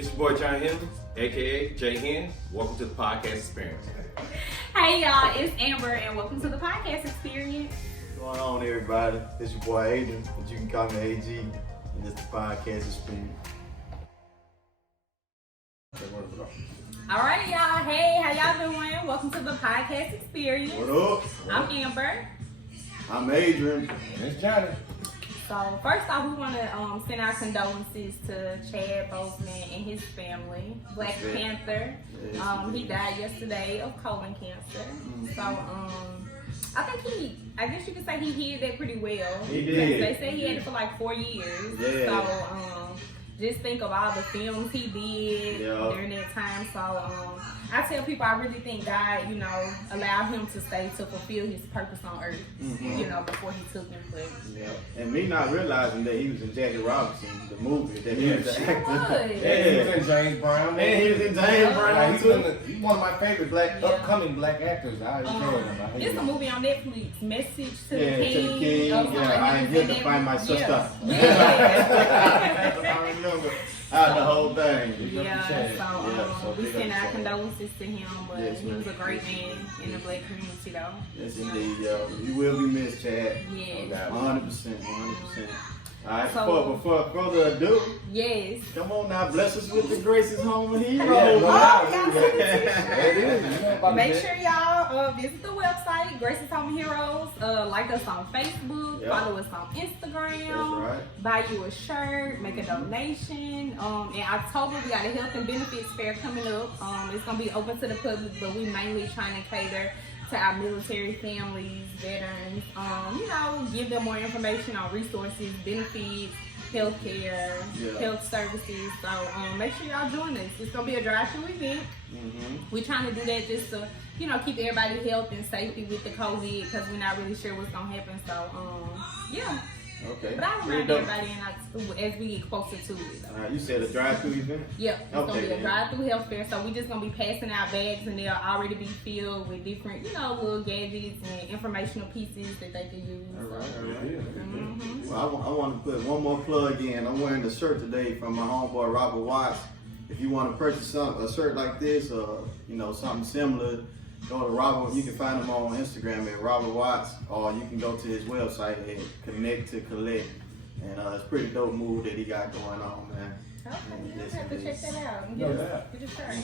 It's your boy John Henry, aka Jay Hen. Welcome to the podcast experience. Hey y'all, it's Amber and welcome to the podcast experience. What's going on, everybody? It's your boy Aiden, but you can call me AG, and it's the podcast experience. Alright y'all, hey, how y'all doing? Welcome to the podcast experience. What up? I'm Amber. I'm Adrian. And it's Johnny. So first off, we want to send our condolences to Chad Boseman and his family. Black Panther. He died yesterday of colon cancer. So I think I guess you could say he hid that pretty well. He did. They said he had it for like 4 years. Yeah. So just think of all the films he did during that time. So I tell people I really think God, allowed him to stay to fulfill his purpose on earth, before he took him. But And me not realizing that he was in Jackie Robinson, the movie, that he was the actor. He was in James Brown. And he was in James Brown too. He's one of my favorite upcoming black actors. I enjoy him. It's a movie on Netflix, Message to the To King. the King. I ain't here to find my sister. Yeah. I remember the whole thing. So we send our condolences to him, but Yes, he was a great man in the black community, though. Yes, indeed, you will be missed, Chad. Yes. 100%. All right, So- before further ado, Yes. come on now, bless us with the graces home and heroes. Make sure y'all visit the website, Grace's Home Heroes. Like us on Facebook, follow us on Instagram. That's right. Buy you a shirt, make a donation. In October, we got a health and benefits fair coming up. It's gonna be open to the public, but we mainly trying to cater to our military families, veterans. Give them more information on resources, benefits, healthcare, health services. So make sure y'all join us. It's gonna be a drive-through event. We're trying to do that just to, keep everybody health and safety with the COVID, because we're not really sure what's gonna happen. So Okay. But I remind everybody as we get closer to it. You said a drive-through event? Yep, it's gonna be a drive-through health fair, so we're just gonna be passing out bags, and they'll already be filled with different, little gadgets and informational pieces that they can use. All right. Well, I want to put one more plug in. I'm wearing the shirt today from my homeboy Robert Watts. If you want to purchase a shirt like this, or something similar, go to Robert. You can find him on Instagram at Robert Watts, or you can go to his website at Connect to Collect. And it's a pretty dope move that he got going on, man. Okay, you have to check that out. And get your shirt.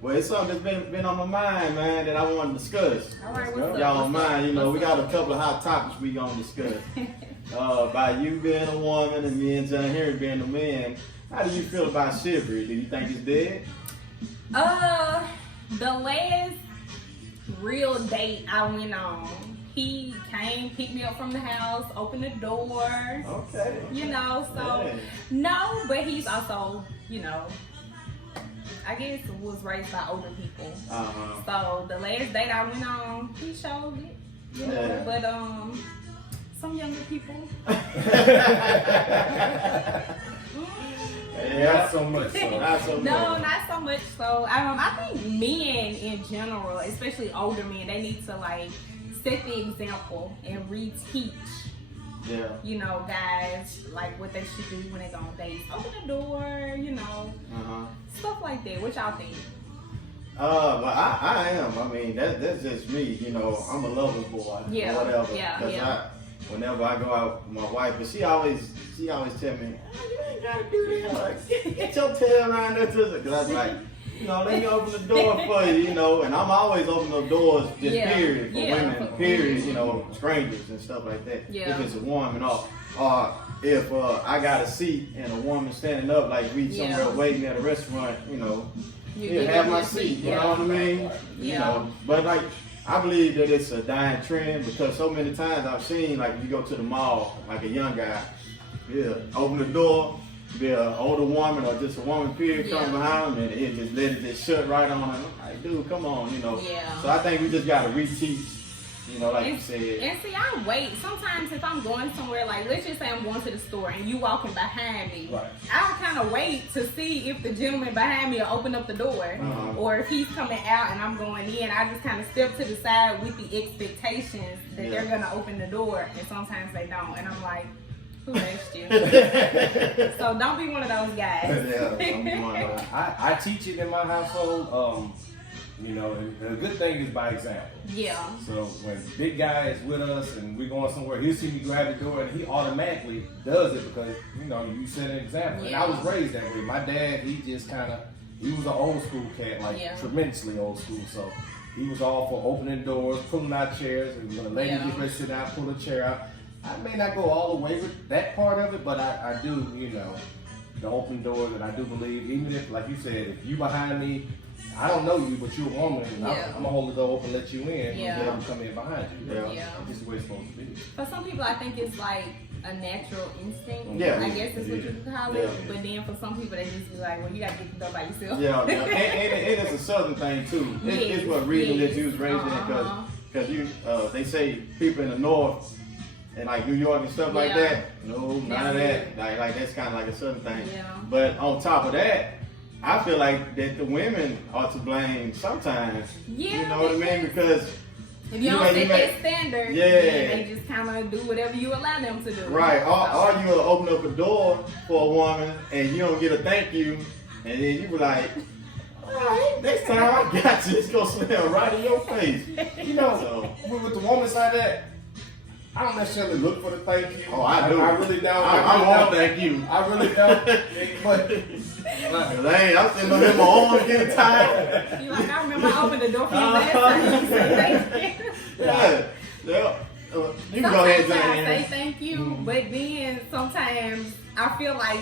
Well, it's something that's been on my mind, man, that I want to discuss. All right, what's up? Y'all don't mind, we got a couple of hot topics we gonna discuss. By you being a woman and me and John Henry being a man, how do you feel about chivalry? Do you think it's dead? The last real date I went on, he came, picked me up from the house, opened the door. Okay. No, but he's also, I guess was raised by older people. So the last date I went on, he showed it. But some younger people. Not so much. No, not so much. So I think men in general, especially older men, they need to set the example and reteach. Guys like what they should do when they go on dates. Open the door, stuff like that. What y'all think? Well, I am. I mean, that's just me. I'm a lover boy. Whatever. Whenever I go out with my wife, but she always tell me, you ain't gotta do that. Get your tail around there, because I was like, let me open the door for you, and I'm always opening those doors just period for women, period, strangers and stuff like that. If it's a woman or if I got a seat and a woman standing up, like we somewhere waiting at a restaurant, you have my seat, you know what I mean? But I believe that it's a dying trend, because so many times I've seen, if you go to the mall, like a young guy, open the door, be an older woman or just a woman period come behind them, and it just let it just shut right on. I'm like, dude, come on, So I think we just gotta reteach, you said. And see, I wait. Sometimes if I'm going somewhere, let's just say I'm going to the store and you walking behind me, I'll kind of wait to see if the gentleman behind me will open up the door, or if he's coming out and I'm going in. I just kind of step to the side with the expectations that they're gonna open the door, and sometimes they don't, and I'm like, Who asked you? So don't be one of those guys. Yeah, don't be one of those. I teach it in my household. You know, and the good thing is by example. Yeah. So when big guy is with us and we're going somewhere, he'll see me grab the door and he automatically does it because, you know, you set an example. Yeah. And I was raised that way. My dad, he just kind of, he was an old school cat, like tremendously old school. So he was all for opening doors, pulling out chairs, and when a lady gets ready to sit down, pull a chair out. I may not go all the way with that part of it, but I do, you know, the open doors, and I do believe, even if, like you said, if you behind me, I don't know you, but you're a woman, and I'm gonna hold the door open, let you in, and let them come in behind you. Yeah. That's just the way it's supposed to be. For some people, I think it's like a natural instinct. Yeah. I guess that's what you call it. But then for some people, they just be like, well, you gotta get the door by yourself. Yeah, and it's a southern thing too. It's what reason that you was raised in, because you they say people in the north and like New York and stuff like that. No, none of that. Like that's kind of like a southern thing. Yeah. But on top of that, I feel like that the women are to blame sometimes. Yeah. You know what I mean? Because if you don't set that standard, then they just kind of do whatever you allow them to do. Right. Or you will open up a door for a woman and you don't get a thank you, and then you be like, all right, next time I got you, it's gonna smell right in your face. You know, with the woman side of that, I don't necessarily look for the thank you. Oh, I do. I really don't. I want to thank you. I really don't. But I'm sitting on him, my arms getting tired. You like, I remember I opened the door for you last time. You said thank you. Yeah. You can go Sometimes ahead, I say Jane. thank you, but then sometimes I feel like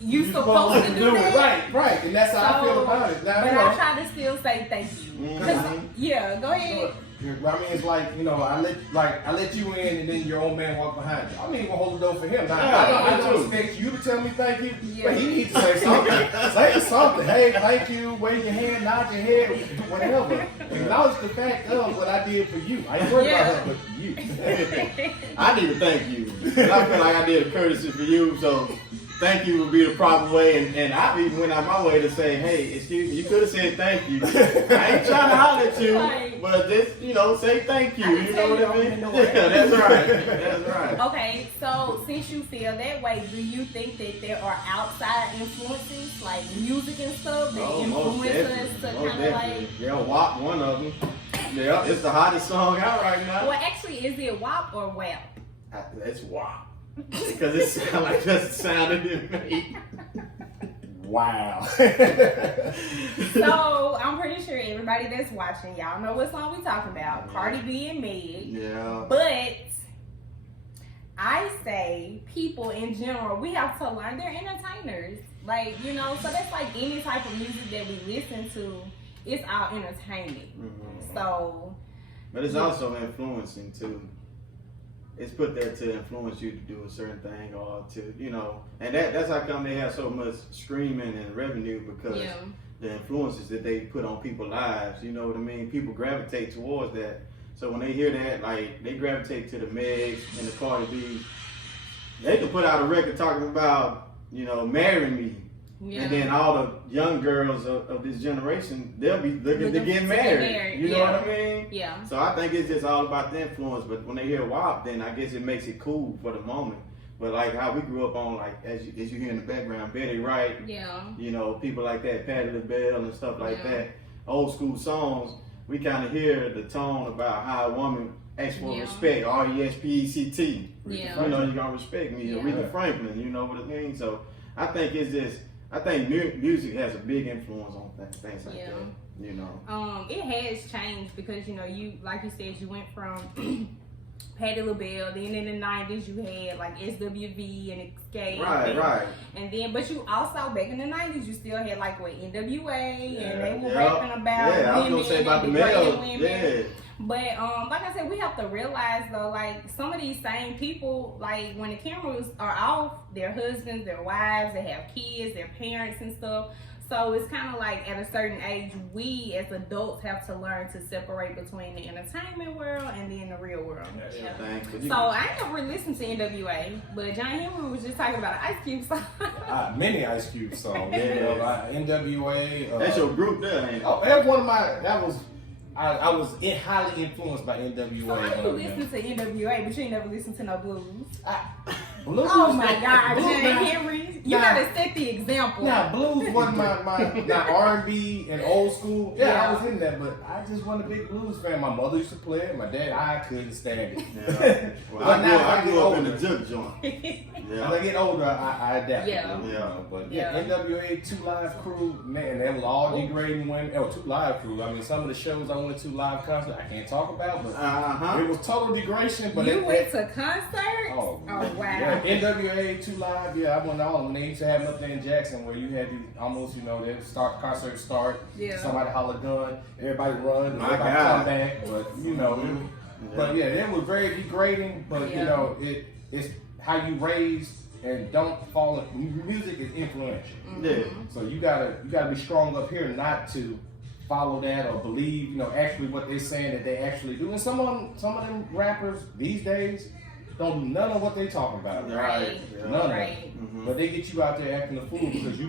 you supposed to do that. Right, and that's how I feel about it. Now, But I try to still say thank you. 'Cause, yeah, go ahead. I mean, it's like, you know, I let you in, and then your old man walk behind you. I mean, gonna hold the door for him. Now, I don't expect you to tell me thank you, but he needs to say something. Say something. Hey, thank you. Wave your hand, nod your head, whatever. Acknowledge the fact of what I did for you. I ain't worried about her, but for you. I need to thank you. And I feel like I did a courtesy for you, so thank you would be the proper way. And I even went out my way to say, hey, excuse me, you could have said thank you. I ain't trying to holler at you, but just, you know, say thank you. You know what I mean? Yeah, that's right. That's right. Okay, so since you feel that way, do you think that there are outside influences, like music and stuff, that influence us to kind of like... Yeah, WAP, one of them. Yeah, it's the hottest song out right now. Well, actually, is it WAP or WAP? It's WAP. Because it sounds like that's the sound it didn't make. Wow. So, I'm pretty sure everybody that's watching, y'all know what song we talking about. Cardi B and Meg. Yeah. But I say people in general, we have to learn they're entertainers. Like, you know, so that's like any type of music that we listen to, it's our entertainment. So. But it's also influencing too. It's put there to influence you to do a certain thing or to, you know, and that's how come they have so much streaming and revenue, because the influences that they put on people's lives, you know what I mean? People gravitate towards that. So when they hear that, like, they gravitate to the Megs and the Cardi B. They can put out a record talking about, you know, marry me. And then all the young girls of this generation, they'll be looking to get married. You know what I mean? Yeah. So I think it's just all about the influence. But when they hear WAP, then I guess it makes it cool for the moment. But like how we grew up on, like, as you hear in the background, Betty Wright, you know, people like that, Patti LaBelle and stuff like that, old school songs, we kind of hear the tone about how a woman asks for respect, R-E-S-P-E-C-T. You know, you're going to respect me. Aretha Franklin, you know what I mean? So I think it's just, I think music has a big influence on things like that. You know, it has changed because, you know, you, like you said, you went from Patti LaBelle, then in the 90s you had like SWV and Escape. Right. And then, but you also, back in the 90s, you still had like what, NWA, and they were rapping about women, I was gonna say about the male women. But like I said, we have to realize though, like some of these same people, like when the cameras are off, their husbands, their wives, they have kids, their parents and stuff. So it's kind of like at a certain age, we as adults have to learn to separate between the entertainment world and then the real world. So I ain't never really listened to NWA, but John Henry was just talking about an Ice Cube song. Many Ice Cube songs. NWA. That's your group there, ain't it? Oh, that's one of my. That was. I was highly influenced by NWA. So how you listen to NWA, but you ain't never listened to no blues? Blues. Oh my God, man, Henry, you gotta set the example. Now, blues wasn't my R&B and old school. Yeah, I was in that, but I just wasn't a big blues fan. My mother used to play it. My dad, I couldn't stand it. Yeah. Well, I grew up in the juke joint. As I get older, I adapt. Yeah. But NWA 2 Live Crew, man, that was all degrading women. Oh, 2 Live Crew. I mean, some of the shows I went to live concert, I can't talk about, but it was total degradation. But you went to concert? Oh wow. Yeah, NWA 2 Live, I went to all of them. They used to have them up there in Jackson where you had these almost, they start concert start, somebody holler gun, everybody run, everybody come back. But but it was very degrading. But it's how you raise and don't follow. Music is influential. Yeah. So you gotta be strong up here not to follow that or believe, actually what they're saying that they actually do. And some of them rappers these days don't do none of what they talking about. Right. None of it. But they get you out there acting a fool because you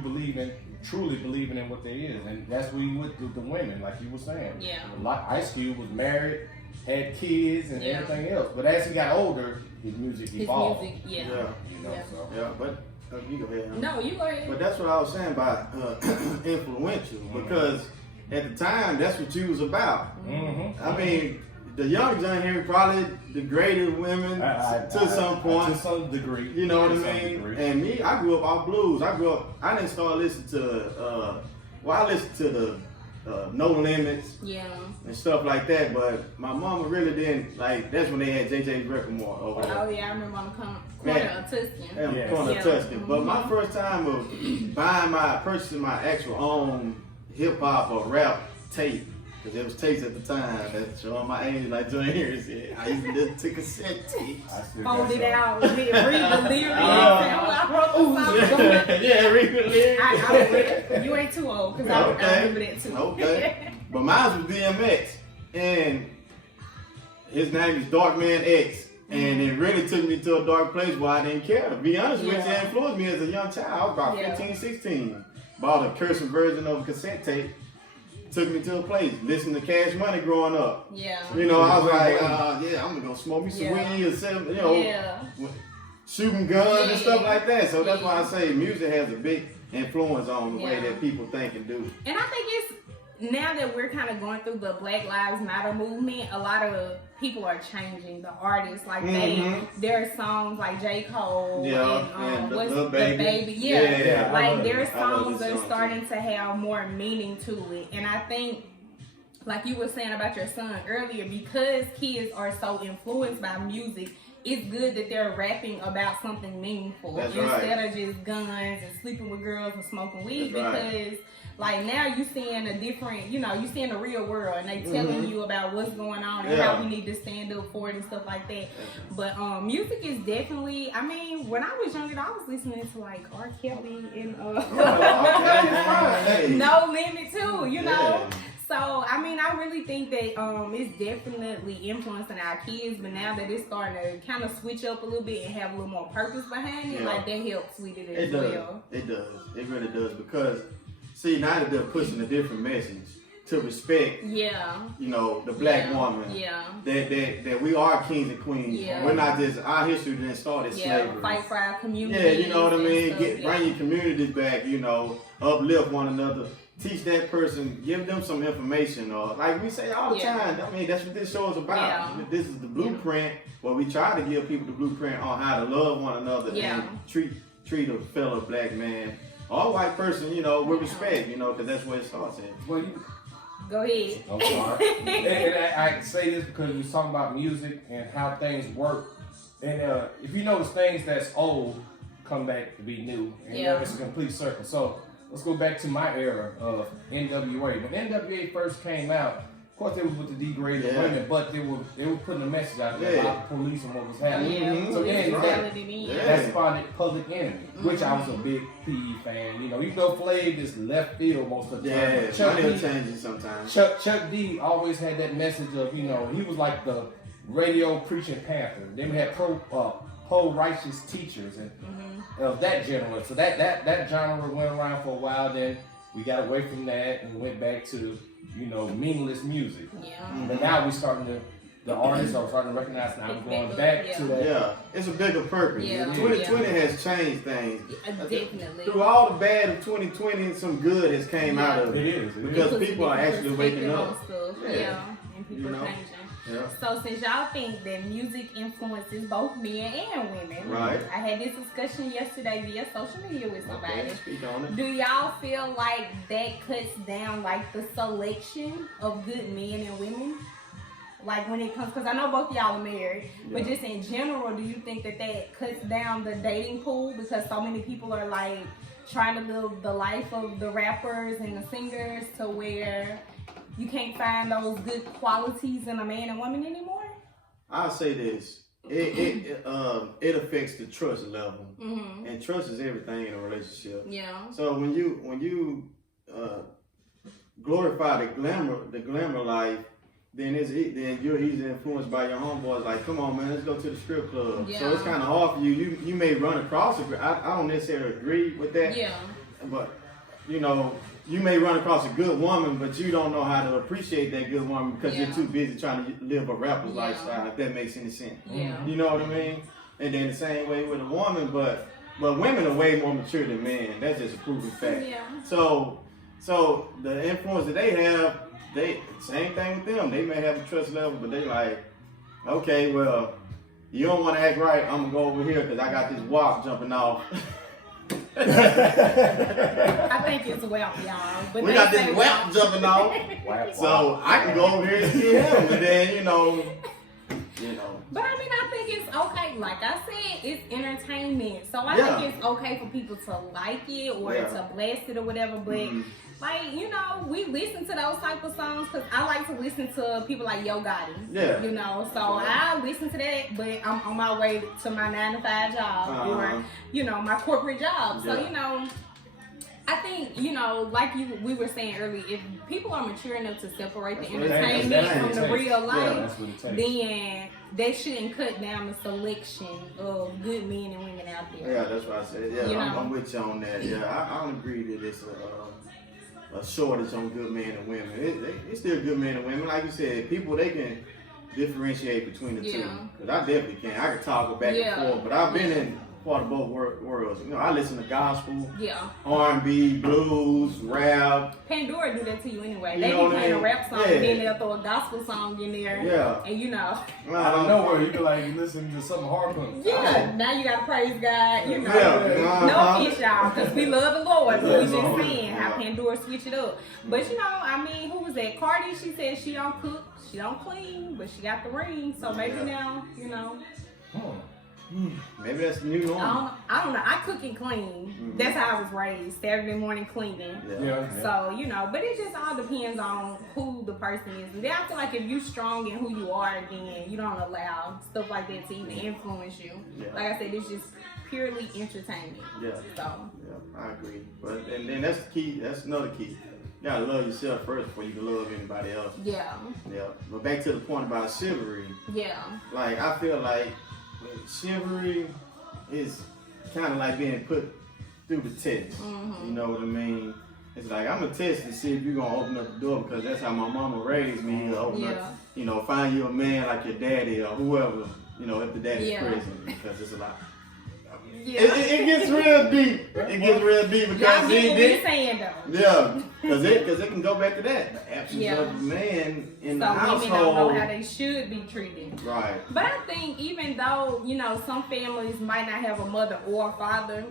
truly believing in what they is. And that's where you with the women, like you were saying. Yeah. Ice Cube was married, had kids and everything else. But as he got older, his music evolved. So. Yeah, but you go ahead. No, you go ahead. But that's what I was saying about influential, because at the time, that's what you was about. I mean, the young John Henry probably degraded women to some point. To some degree. You know what I mean? And me, I grew up off blues. I didn't start listening to, I listened to the No Limits and stuff like that, but my mama really didn't, that's when they had JJ's record more over there. Oh yeah, I remember on the corner of Tuscan. On the corner of Tuscan. But my first time of purchasing my actual own hip hop or rap tape, because there was tapes at the time that showing my age, like John Henry said. I used to listen to cassette tapes. Fold it out, read the lyrics. I wrote the song. Read the lyrics. You ain't too old, because I remember that too. Okay. But mine was DMX, and his name is Darkman X. And it really took me to a dark place where I didn't care. To be honest with you, it influenced me as a young child. I was about 15, 16. Bought a cursing version of a cassette tape. Took me to a place. Listening to Cash Money growing up. Yeah. I was like, I'm gonna go smoke me some weed or something, shooting guns and stuff like that. So that's why I say music has a big influence on the way that people think and do. And I think it's, now that we're kind of going through the Black Lives Matter movement, a lot of people are changing. The artists, like there are songs like J. Cole and what's the baby. Like their songs are starting to have more meaning to it. And I think, like you were saying about your son earlier, because kids are so influenced by music, it's good that they're rapping about something meaningful instead of just guns and sleeping with girls and smoking weed. Because like now you seeing a different, you seeing the real world, and they telling you about what's going on and how we need to stand up for it and stuff like that. But music is definitely, I mean, when I was younger, I was listening to like R. Kelly and No Limit too, you know. So, I mean, I really think that it's definitely influencing our kids, but now that it's starting to kind of switch up a little bit and have a little more purpose behind it, like that helps with it as well. It does. It really does, because, see, now that they're pushing a different message to respect, the black woman, that we are kings and queens. We're not just, our history didn't start as slavery. Fight for our community. Yeah, you know what I mean? Bring your communities back, uplift one another. Teach that person, give them some information, or like we say all the time. I mean, that's what this show is about. This is the blueprint where we try to give people the blueprint on how to love one another and treat a fellow black man or white person, with respect, because that's where it starts at. Well, go ahead. I'm sorry. and I say this because we're talking about music and how things work. And if you notice, things that's old come back to be new, and it's a complete circle. So let's go back to my era of NWA. When NWA first came out, of course, they was with the degraded women, but they were putting a message out there about the police and what was happening. So then that spawned Public Enemy, which I was a big P.E. fan. Even though Flav is left field most of the time. Chuck D changes sometimes. Chuck D always had that message of, he was like the radio preaching panther. Then we had pro-righteous teachers and of that genre. So that genre went around for a while. Then we got away from that and went back to meaningless music. But now we're starting to the artists are starting to recognize now. I'm going back to that. Yeah, it's a bigger purpose. Yeah. 2020 has changed things. Definitely. Through all the bad of 2020, some good has came out of it. It is. Because people are actually waking up. And people changing. Yeah. So since y'all think that music influences both men and women, right? I had this discussion yesterday via social media with somebody. Okay, speak on it. Do y'all feel like that cuts down like the selection of good men and women? Like when it comes, because I know both of y'all are married, but just in general, do you think that cuts down the dating pool because so many people are like trying to live the life of the rappers and the singers to where you can't find those good qualities in a man and woman anymore? I'll say this. It affects the trust level. And trust is everything in a relationship. Yeah. So when you glorify the glamour life, then he's influenced by your homeboys. Like, come on, man, let's go to the strip club. Yeah. So it's kind of hard for you. You may run across it. I don't necessarily agree with that. Yeah. But you know, you may run across a good woman, but you don't know how to appreciate that good woman because you're too busy trying to live a rapper's lifestyle. If that makes any sense. Yeah. You know what I mean? And then the same way with a woman, but women are way more mature than men. That's just a proven fact. Yeah. So the influence that they have, same thing with them. They may have a trust level, but they like, okay, well, you don't want to act right. I'm gonna go over here because I got this WAP jumping off. I think it's WAP, y'all. But we got this WAP jumping off, so I can go over here and see him, and then you know. But I mean, I think it's okay. Like I said, it's entertainment, so I think it's okay for people to like it or to blast it or whatever. But like, you know, we listen to those type of songs because I like to listen to people like Yo Gotti. Yeah. You know, so I listen to that, but I'm on my way to my 9-to-5 job or, you know, my corporate job. So, you know, I think, you know, like we were saying earlier, if people are mature enough to separate the entertainment from the real life, then they shouldn't cut down the selection of good men and women out there. Yeah, that's what I said. Yeah, you I'm with you on that. Yeah, I don't agree that it's a shortage on good men and women. It's still good men and women. Like you said, people, they can differentiate between the two. Because I definitely can. I can toggle back and forth. But I've been in part of both worlds. You know, I listen to gospel, R&B, blues, rap. Pandora do that to you anyway. They be playing a rap song and then they'll throw a gospel song in there. Yeah. And you know. Out of nowhere, you can like listen to something hardcore. Yeah. Now you gotta praise God. You know. No offense, y'all, because we love the Lord. But we just saying how Pandora switch it up. But you know, I mean, who was that? Cardi, she said she don't cook, she don't clean, but she got the ring. So maybe now, you know. Maybe that's the new norm. I don't know. I cook and clean. That's how I was raised. Saturday morning cleaning. So, you know, but it just all depends on who the person is. And then I feel like if you're strong in who you are, then you don't allow stuff like that to even influence you. Like I said, it's just purely entertainment. So. Yeah, I agree. But and then that's the key. That's another key. You gotta love yourself first before you can love anybody else. Yeah. But back to the point about chivalry. Like, I feel like chivalry is kind of like being put through the test. You know what I mean? It's like, I'm gonna test to see if you're gonna open up the door because that's how my mama raised me. To open up, you know, find you a man like your daddy or whoever, you know, if the daddy's present, because it's a lot. It gets real deep. It gets real deep because because it can go back to that. The absence of a man in the household. Women don't know how they should be treated. Right. But I think even though, you know, some families might not have a mother or a father,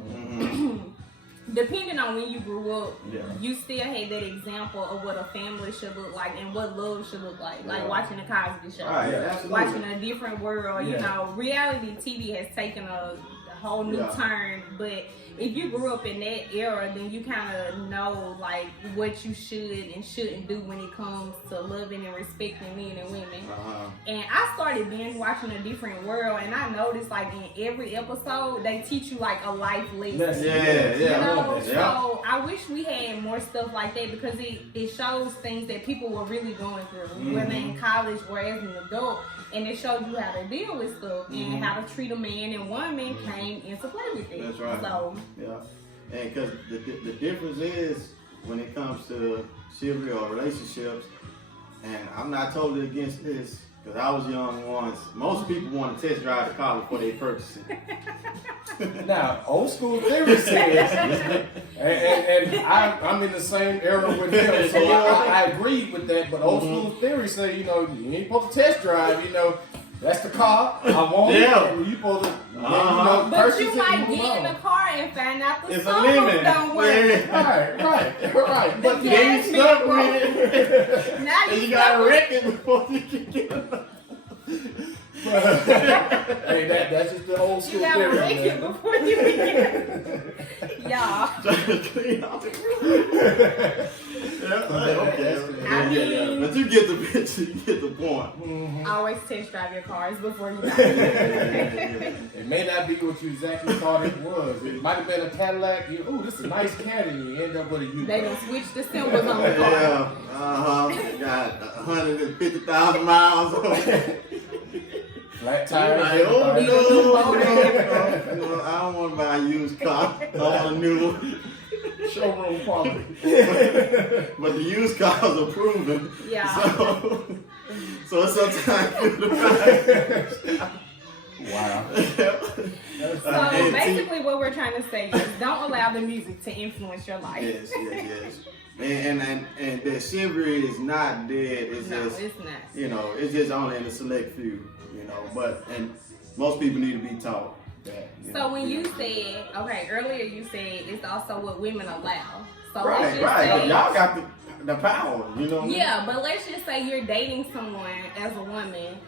depending on when you grew up, you still had that example of what a family should look like and what love should look like. Like watching the Cosby Show, watching A Different World. You know, reality TV has taken a whole new turn, but if you grew up in that era, then you kind of know like what you should and shouldn't do when it comes to loving and respecting men and women. And I started binge watching A Different World, and I noticed like in every episode they teach you like a life lesson. You know? So I wish we had more stuff like that because it shows things that people were really going through, whether in college or as an adult. And it showed you how to deal with stuff and how to treat a man and woman came into play with it. That's right. So, and because the difference is when it comes to chivalry or relationships, and I'm not totally against this, Because I was young once. Most people want to test drive the car before they purchase it. Now, old school theory says, and I'm in the same era with him, so I agree with that. But old school theory say, you ain't supposed to test drive. That's the car. I want it. And you supposed to, but you might get in the car and find out the sunroof don't work. Right. But then you stuck with it. Now you gotta wreck it before you can get it. Hey, that's just the old school theory. You gotta wreck it before you get it. Y'all. Okay. But you get the picture, you get the point. Mm-hmm. Always test drive your cars before you buy it. It may not be what you exactly thought it was. It might have been a Cadillac. This is a nice Caddy. You end up with a U. They done switched the symbols on the car. Yeah, got 150,000 miles on it. Flat tires. Like, I don't want to buy a used car. I want a new one. Showroom quality. But the used cars are proven. Yeah. So it's sometimes good to buy. Wow. So basically what we're trying to say is don't allow the music to influence your life. Yes. And the chivalry is not dead. It's just, it's not. It's just only in a select few, and most people need to be taught. So when you said, earlier you said it's also what women allow. So right. Say, y'all got the power, Yeah, but let's just say you're dating someone as a woman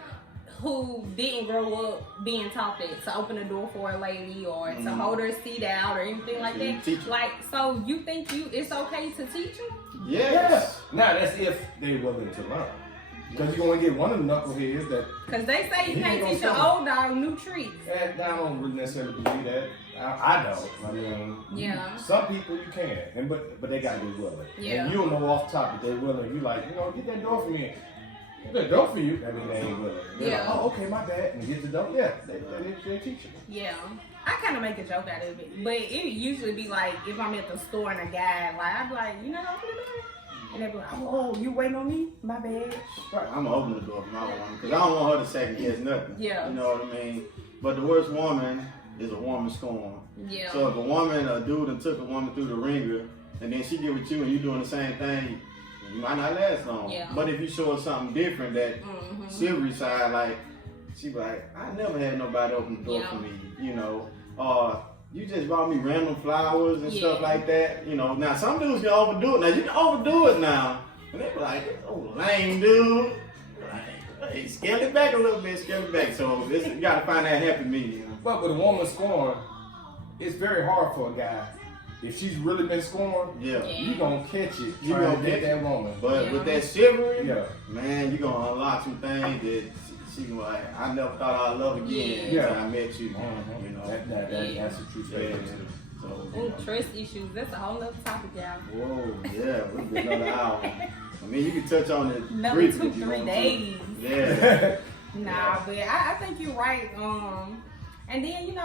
who didn't grow up being taught that to open the door for a lady or to hold her seat out or anything like that. Like, so you think it's okay to teach them? Yes. Now that's if they're willing to learn. Because you're going to get one of the knuckleheads that... Because they say you can't teach an old dog new tricks. I don't really necessarily believe that. I don't. Some people you can, but they got to be willing. Yeah. And you don't know off the top if they're willing. You like, get that door for me. Get that door for you. I mean, they ain't willing. They're like, oh, okay, my bad. And get the door. Yeah, they're teaching. Yeah. I kind of make a joke out of it. But it usually be like, if I'm at the store and a guy, I'd be like, open the door. And they be like, oh, you waiting on me? My bad. Right, I'm going to open the door for my woman because I don't want her to second guess nothing. Yeah. You know what I mean? But the worst woman is a woman scorned. Yeah. So if a dude and took a woman through the ringer and then she get with you and you doing the same thing, you might not last long. Yeah. But if you show her something different, that chivalry side, like, she be like, I never had nobody open the door for me, you just bought me random flowers and stuff like that. Now some dudes can overdo it. Now you can overdo it now. And they be like, oh, lame dude. Like, hey, scale it back a little bit, scale it back. So you gotta find that happy medium. But with a woman scorned, it's very hard for a guy. If she's really been scorned, you gonna catch it. You gonna get that woman. But with that chivalry, man, you gonna unlock some things that she like, I never thought I'd love again until I met you. That's a true statement. So, trust issues, that's a whole other topic, y'all. Whoa, yeah, we'll get another hour. I mean, you can touch on it another briefly. 2-3 days. Yeah. Nah, but I think you're right. And then,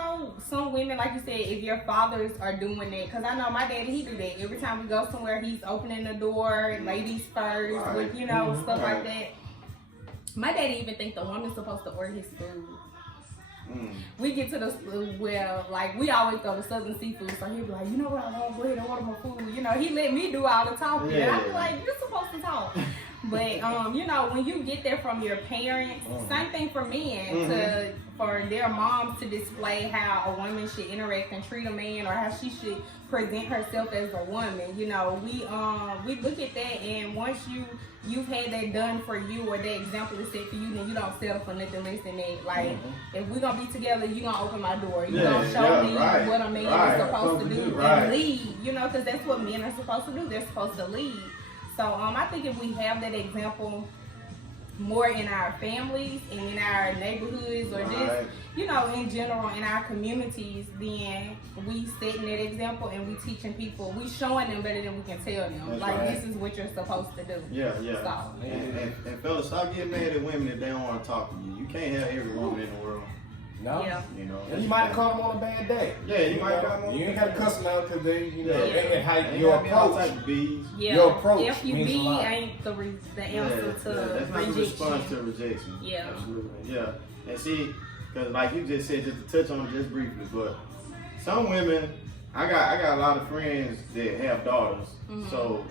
some women, like you said, if your fathers are doing that, because I know my daddy, he do that. Every time we go somewhere, he's opening the door, ladies first, with, stuff like that. My daddy even think the woman's supposed to order his food. We get to the, we always go to Southern Seafood, so he'll be like, you know what, I want to go ahead and order my food. He let me do all the talking. And I be like, you're supposed to talk. But, when you get there from your parents, same thing for men, for their moms to display how a woman should interact and treat a man or how she should present herself as a woman. We look at that, and once you've had that done for you or that example is set for you, then you don't settle for nothing less than that. Like, if we're going to be together, you're going to open my door. You're going to show me what a man is supposed to do and lead, because that's what men are supposed to do. They're supposed to lead. So I think if we have that example more in our families and in our neighborhoods or just, in general in our communities, then we setting that example and we teaching people, we showing them better than we can tell them. This is what you're supposed to do. Yeah. So, and fellas, stop getting mad at women if they don't want to talk to you. You can't have every woman in the world. No. Yeah. You know, And you might have caught them on a bad day. Yeah, you might caught them on. You ain't got to cuss them out because they, you know, Yeah. and how They your got me all approach. type of bees. Yeah. Your approach FUB means a lot. ain't the answer That's to not a response rejection. to rejection. Yeah. Absolutely. Yeah. And see, because like you just said, just to touch on it just briefly, but some women, I got a lot of friends that have daughters. So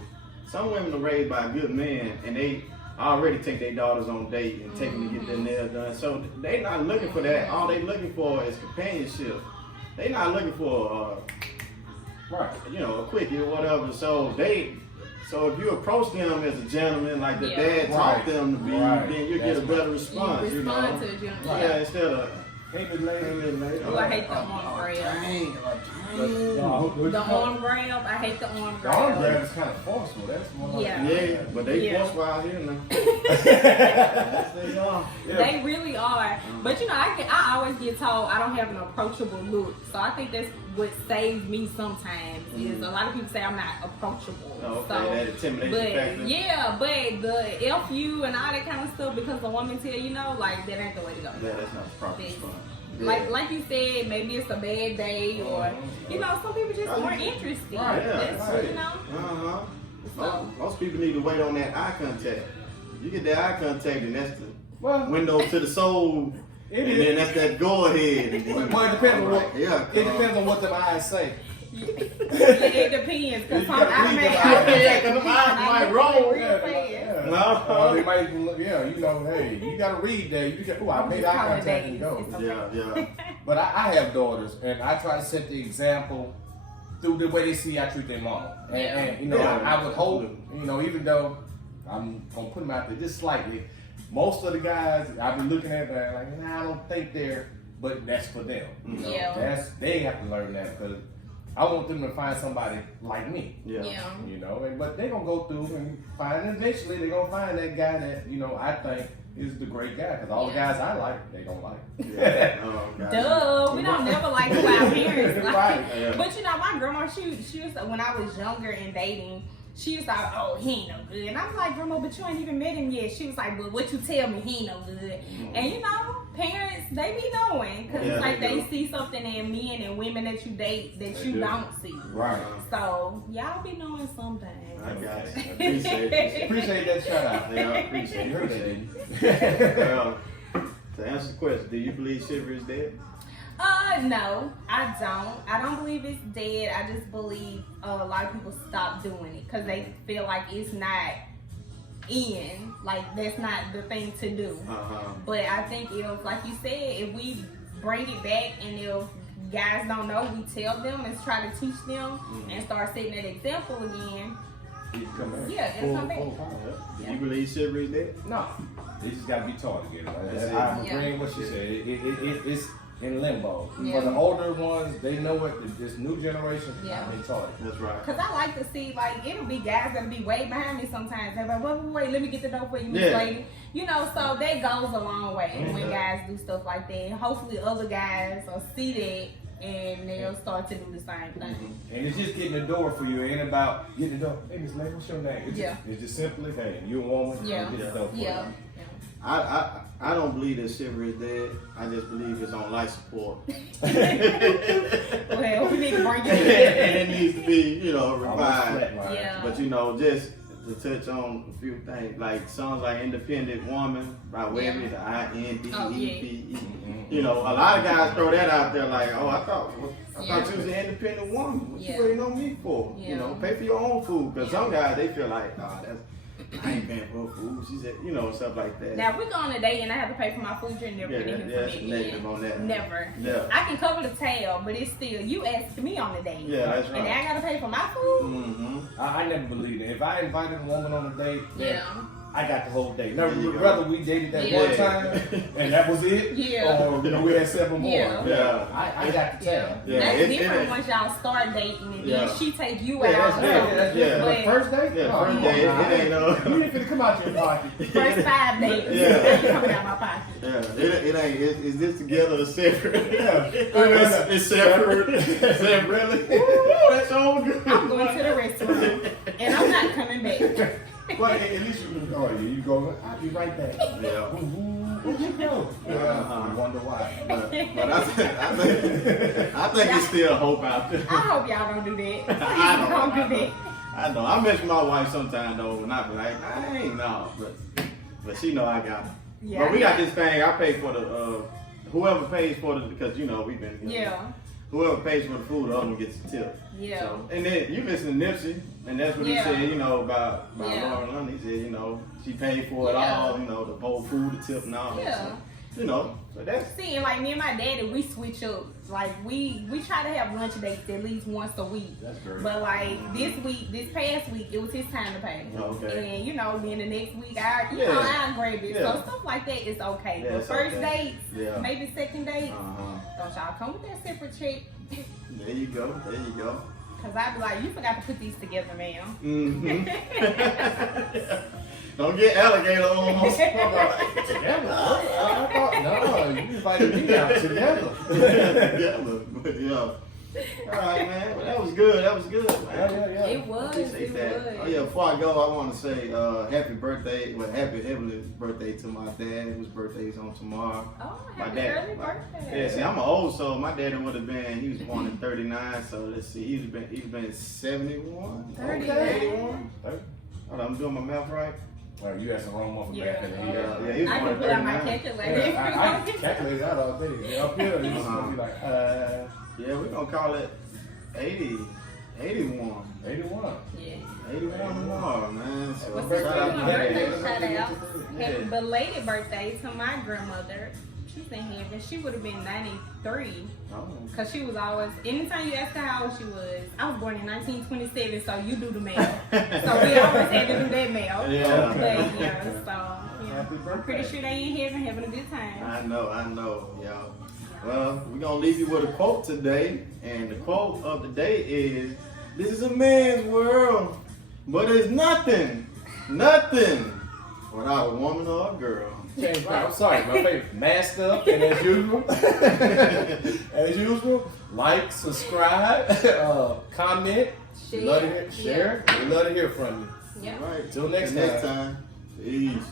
some women are raised by a good man, and they already take their daughters on date and take them to get their nails done. So they not looking for that. All they looking for is companionship. They not looking for Right. you know, a quickie or whatever. So if you approach them as a gentleman, like the dad taught them to be, then you get a better response. You know, respond to the gentleman. yeah, instead of Hey, Miss Lady. Oh, I hate the arm grab. The arm grab, I hate the arm The arm grab. grab is kind of forceful. That's one. yeah, but they forceful out here now. Yes, they are. They really are. But you know, I always get told I don't have an approachable look. So I think that's what saves me sometimes is a lot of people say I'm not approachable. Oh, okay, So, that intimidation but factor. yeah, but the FU and all that kind of stuff because the woman tell you no, like that ain't the way to go. Yeah, that's not the proper response. Like you said, maybe it's a bad day or you know, some people just aren't interested. Right, That's, you know. So, Most people need to wait on that eye contact. You get that eye contact, and that's the Well, window to the soul. It and is. then that's that go ahead. Well, it depends on what. Yeah, It depends on what the eyes say. it depends because some I may because the eyes might roll. No, they might even look. Yeah, you know, hey, you gotta read that. You got. Oh, I made eye contact and go. Yeah. But I have daughters, and I try to set the example through the way they see I treat their mama. And you know, I would hope, you know, even though I'm gonna put them out there just slightly, most of the guys I've been looking at, they're like, nah, I don't think they're. But that's for them. You know, they have to learn that because I want them to find somebody like me. Yeah. You know, but they're gonna go through and find. Eventually, they're gonna find that guy that you know I think is the great guy because all the guys I like, they don't like. Duh, we don't never like who our parents like. Right. But you know, my grandma, she used to, when I was younger and dating, she was like, oh, he ain't no good. And I was like, Grandma, but you ain't even met him yet. She was like, but what you tell me, he ain't no good. And you know, parents, they be knowing. Because it's like they see something in men and women that you date that you don't see. Right. So, y'all be knowing something. I got you. Appreciate it. Appreciate that shout out. Yeah, I appreciate You it. heard that, didn't you? Well, to answer the question, do you believe Chivalry is dead? No, I don't. I don't believe it's dead. I just believe a lot of people stop doing it because they feel like it's not in. Like, that's not the thing to do. But I think if, like you said, if we bring it back and if guys don't know, we tell them and try to teach them and start setting that example again. Yeah, it'll come back. Do you believe Chivalry is dead? No, they just gotta be taught again. That's I'm it. agreeing with what she said. It's in limbo. Yeah. For the older ones, they know it. This new generation, Yeah. they taught it. That's right. Cause I like to see, like, it'll be guys that'll be way behind me sometimes. They're like, wait, let me get the dope for you, Miss Lady. You know, so that goes a long way when guys do stuff like that. And hopefully other guys will see that and they'll start to do the same thing. And it's just getting the door for you. It ain't about getting the door. Hey, Miss Lady, what's your name? It's just simply, hey, you a woman. Yeah. Get the door for you. I don't believe that Chivalry is dead. I just believe it's on life support. Well, we need to bring it And it needs to be, you know, revived. Yeah. But you know, just to touch on a few things, like songs like Independent Woman by Webby, the I-N-D-E-P-E. You know, a lot of guys throw that out there like, oh, I thought you was an independent woman. What you waiting on me for? You know, pay for your own food. Because some guys, they feel like, oh, I ain't paying for her food. She said, you know, stuff like that. Now, if we go on a date and I have to pay for my food, you're never going to hear from me negative on that. Never. Yeah. I can cover the tab, but it's still, you asked me on the date. Yeah, that's right. And I got to pay for my food? I never believed it. If I invited a woman on a date, then I got the whole date. Now, There you go. whether we dated that one time and that was it, or you know, we had several more. Yeah. I got the tab. That's different once y'all start dating and then she take you out. But first date? Yeah, first date, it ain't no. You ain't finna come out your pocket. First 5 days. Ain't coming out my pocket. Yeah, it ain't. Is this together or separate? It's separate. Separate. Ooh, that's all good. I'm going to the restaurant and I'm not coming back. Well, at least you go, I'll be right back. Yeah. Where'd you go? I wonder why. But I think it's still hope out there. I hope y'all don't do that. I Don't do that. I know. I mention my wife sometime though, and I be like, I ain't no, but she know I got it. Yeah, but we got this thing. I pay for the whoever pays for the because you know we've been whoever pays for the food, the other one gets a tip. Yeah. So, and then you listen to Nipsey, and that's what he said. You know about Lauren London. He said you know she paid for it all. You know the whole food, the tip, and all that. So, you know, so that's see, like me and my daddy, we switch up. Like we try to have lunch dates at least once a week. That's great. But like this past week, it was his time to pay. Okay. And you know, then the next week, I grab it. So stuff like that is okay. Yeah, but first okay. dates, maybe second dates, don't y'all come with that separate check. There you go. There you go. Cause I'd be like, you forgot to put these together, ma'am. Mm-hmm. Don't get alligator on. Together? I thought, no, you invited me out together. Together. But yeah. All right, man. Well, that was good. That was good, man. Yeah. It was. Appreciate that. Oh yeah. Before I go, I want to say happy birthday. Well, happy heavenly birthday to my dad, whose birthday is on tomorrow. Oh, My happy dad. early birthday. Yeah. See, I'm an old soul. My daddy would have been. He was born in '39. So let's see. He's been 71. 31. Hold on, I'm doing my math right. Well, you asked the wrong one for back then. Yeah. He was I born can in put out my 39. calculator. I calculated that all day. Up here, it's gonna be like, Yeah, we're gonna call it 80, 81. 81. Yeah. 81 tomorrow, man. So Well, shout since out we're to doing my birthday dad. shout out, Yeah. happy belated birthday to my grandmother. She's in heaven. She would have been 93 Oh. because she was always, anytime you ask her how old she was, I was born in 1927, so you do the math. So we always had to do that math. Yeah. But yeah, so Happy birthday. I'm pretty sure they in heaven having a good time. I know, y'all. Well, we're gonna leave you with a quote today, and the quote of the day is, "This is a man's world, but it's nothing without a woman or a girl." James Brown, I'm sorry, my favorite. Masked up, and as usual, like, subscribe, comment. We love to hear, share. We love to hear from you. Yeah. All right. Till next time. Peace.